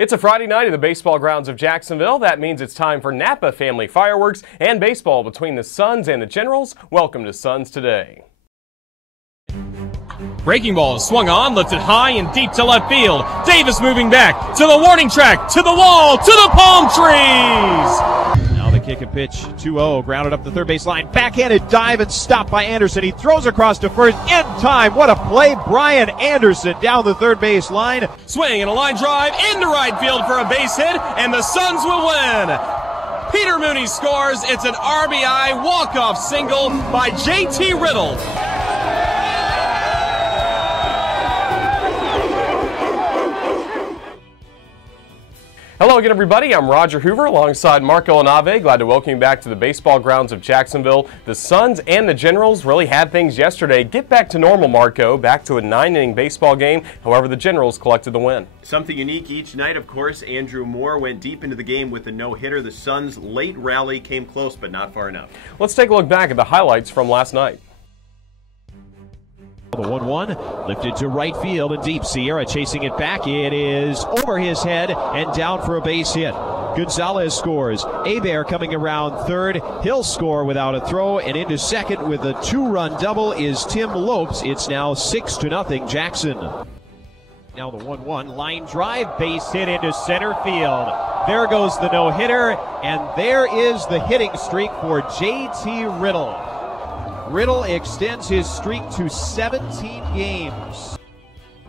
It's a Friday night at the Baseball Grounds of Jacksonville. That means it's time for Napa family fireworks and baseball between the Suns and the Generals. Welcome to Suns Today. Breaking ball is swung on, lifted high and deep to left field. Davis moving back to the warning track, to the wall, to the palm trees. Now the kick and pitch, 2-0, grounded up the third base line. Backhanded dive and stopped by Anderson. He throws across to first in time. What a play. Brian Anderson down the third base line. Swing and a line drive into right field for a base hit, and the Suns will win. Peter Mooney scores. It's an RBI walk-off single by J.T. Riddle. Hello again, everybody. I'm Roger Hoover alongside Marco LaNave. Glad to welcome you back to the Baseball Grounds of Jacksonville. The Suns and the Generals really had things yesterday. Get back to normal, Marco. Back to a 9-inning baseball game. However, the Generals collected the win. Something unique each night, of course. Andrew Moore went deep into the game with a no-hitter. The Suns' late rally came close, but not far enough. Let's take a look back at the highlights from last night. The 1-1 lifted to right field and deep. Sierra chasing it back. It is over his head and down for a base hit. Gonzalez scores. Hebert coming around third. He'll score without a throw, and into second with a 2-run double is Tim Lopes. It's now 6-0 Jackson. Now the 1-1 line drive, base hit into center field. There goes the no-hitter, and there is the hitting streak for J.T. Riddle. Riddle extends his streak to 17 games.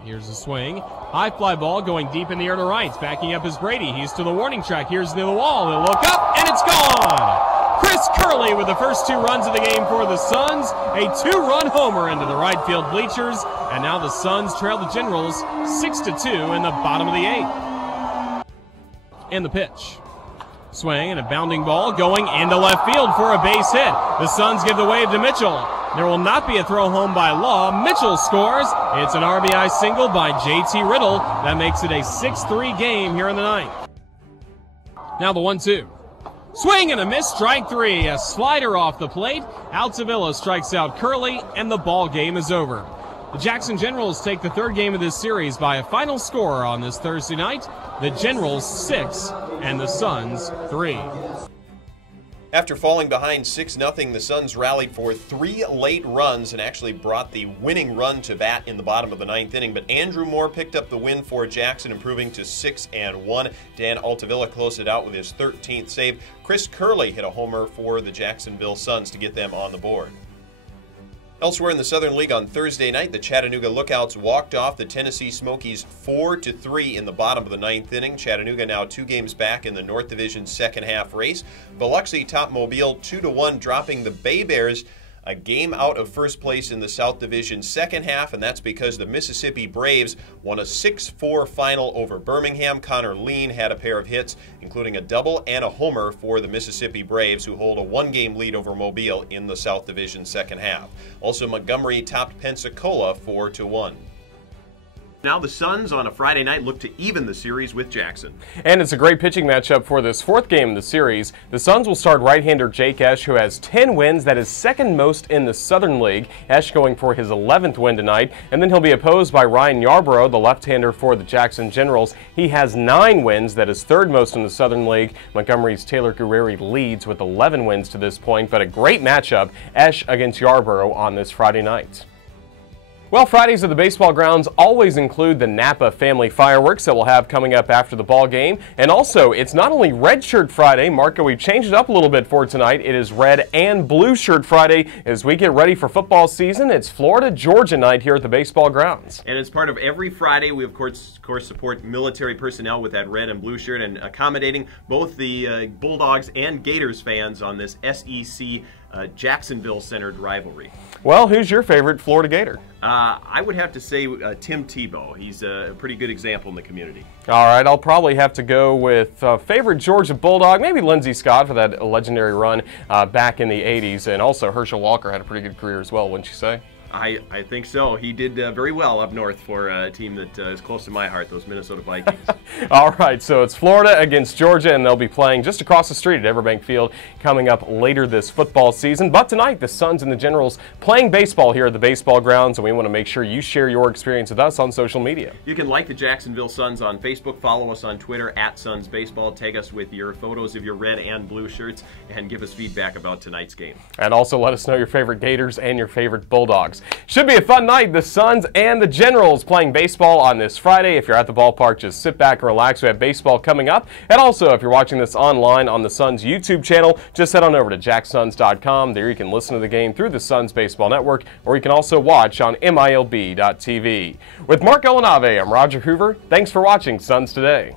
Here's the swing. High fly ball going deep in the air to right. Backing up is Brady. He's to the warning track. Here's near the wall. He'll look up, and it's gone. Chris Curley with the first 2 runs of the game for the Suns. A 2-run homer into the right field bleachers. And now the Suns trail the Generals 6-2 in the bottom of the 8th. And the pitch. Swing and a bounding ball going into left field for a base hit. The Suns give the wave to Mitchell. There will not be a throw home by Law. Mitchell scores. It's an RBI single by J.T. Riddle. That makes it a 6-3 game here in the 9th. Now the 1-2. Swing and a miss, strike 3. A slider off the plate. Altavilla strikes out Curley, and the ball game is over. The Jackson Generals take the 3rd game of this series by a final score on this Thursday night. The Generals 6 and the Suns 3. After falling behind 6-0, the Suns rallied for 3 late runs and actually brought the winning run to bat in the bottom of the 9th inning. But Andrew Moore picked up the win for Jackson, improving to 6-1. Dan Altavilla closed it out with his 13th save. Chris Curley hit a homer for the Jacksonville Suns to get them on the board. Elsewhere in the Southern League on Thursday night, the Chattanooga Lookouts walked off the Tennessee Smokies 4-3 in the bottom of the 9th inning. Chattanooga now 2 games back in the North Division second half race. Biloxi topped Mobile 2-1, dropping the Bay Bears a game out of first place in the South Division second half, and that's because the Mississippi Braves won a 6-4 final over Birmingham. Connor Lean had a pair of hits, including a double and a homer for the Mississippi Braves, who hold a 1-game lead over Mobile in the South Division second half. Also, Montgomery topped Pensacola 4-1. Now the Suns on a Friday night look to even the series with Jackson. And it's a great pitching matchup for this 4th game of the series. The Suns will start right-hander Jake Esch, who has 10 wins. That is 2nd most in the Southern League. Esch going for his 11th win tonight. And then he'll be opposed by Ryan Yarborough, the left-hander for the Jackson Generals. He has 9 wins. That is 3rd most in the Southern League. Montgomery's Taylor Guerreri leads with 11 wins to this point. But a great matchup, Esch against Yarborough on this Friday night. Well, Fridays at the Baseball Grounds always include the Napa family fireworks that we'll have coming up after the ball game. And also, it's not only Red Shirt Friday. Marco, we've changed it up a little bit for tonight. It is Red and Blue Shirt Friday as we get ready for football season. It's Florida-Georgia night here at the Baseball Grounds. And as part of every Friday, we of course support military personnel with that red and blue shirt and accommodating both the Bulldogs and Gators fans on this SEC Jacksonville-centered rivalry. Well, who's your favorite Florida Gator? I would have to say Tim Tebow. He's a pretty good example in the community. All right, I'll probably have to go with favorite Georgia Bulldog, maybe Lindsey Scott for that legendary run back in the 80s. And also Herschel Walker had a pretty good career as well, wouldn't you say? I think so. He did very well up north for a team that is close to my heart, those Minnesota Vikings. All right, so it's Florida against Georgia, and they'll be playing just across the street at Everbank Field coming up later this football season. But tonight, the Suns and the Generals playing baseball here at the Baseball Grounds, and we want to make sure you share your experience with us on social media. You can like the Jacksonville Suns on Facebook, follow us on Twitter @SunsBaseball, tag us with your photos of your red and blue shirts, and give us feedback about tonight's game. And also let us know your favorite Gators and your favorite Bulldogs. Should be a fun night. The Suns and the Generals playing baseball on this Friday. If you're at the ballpark, just sit back and relax. We have baseball coming up. And also, if you're watching this online on the Suns YouTube channel, just head on over to jacksuns.com. There you can listen to the game through the Suns Baseball Network, or you can also watch on MILB.TV. With Mark LaNave, I'm Roger Hoover. Thanks for watching Suns Today.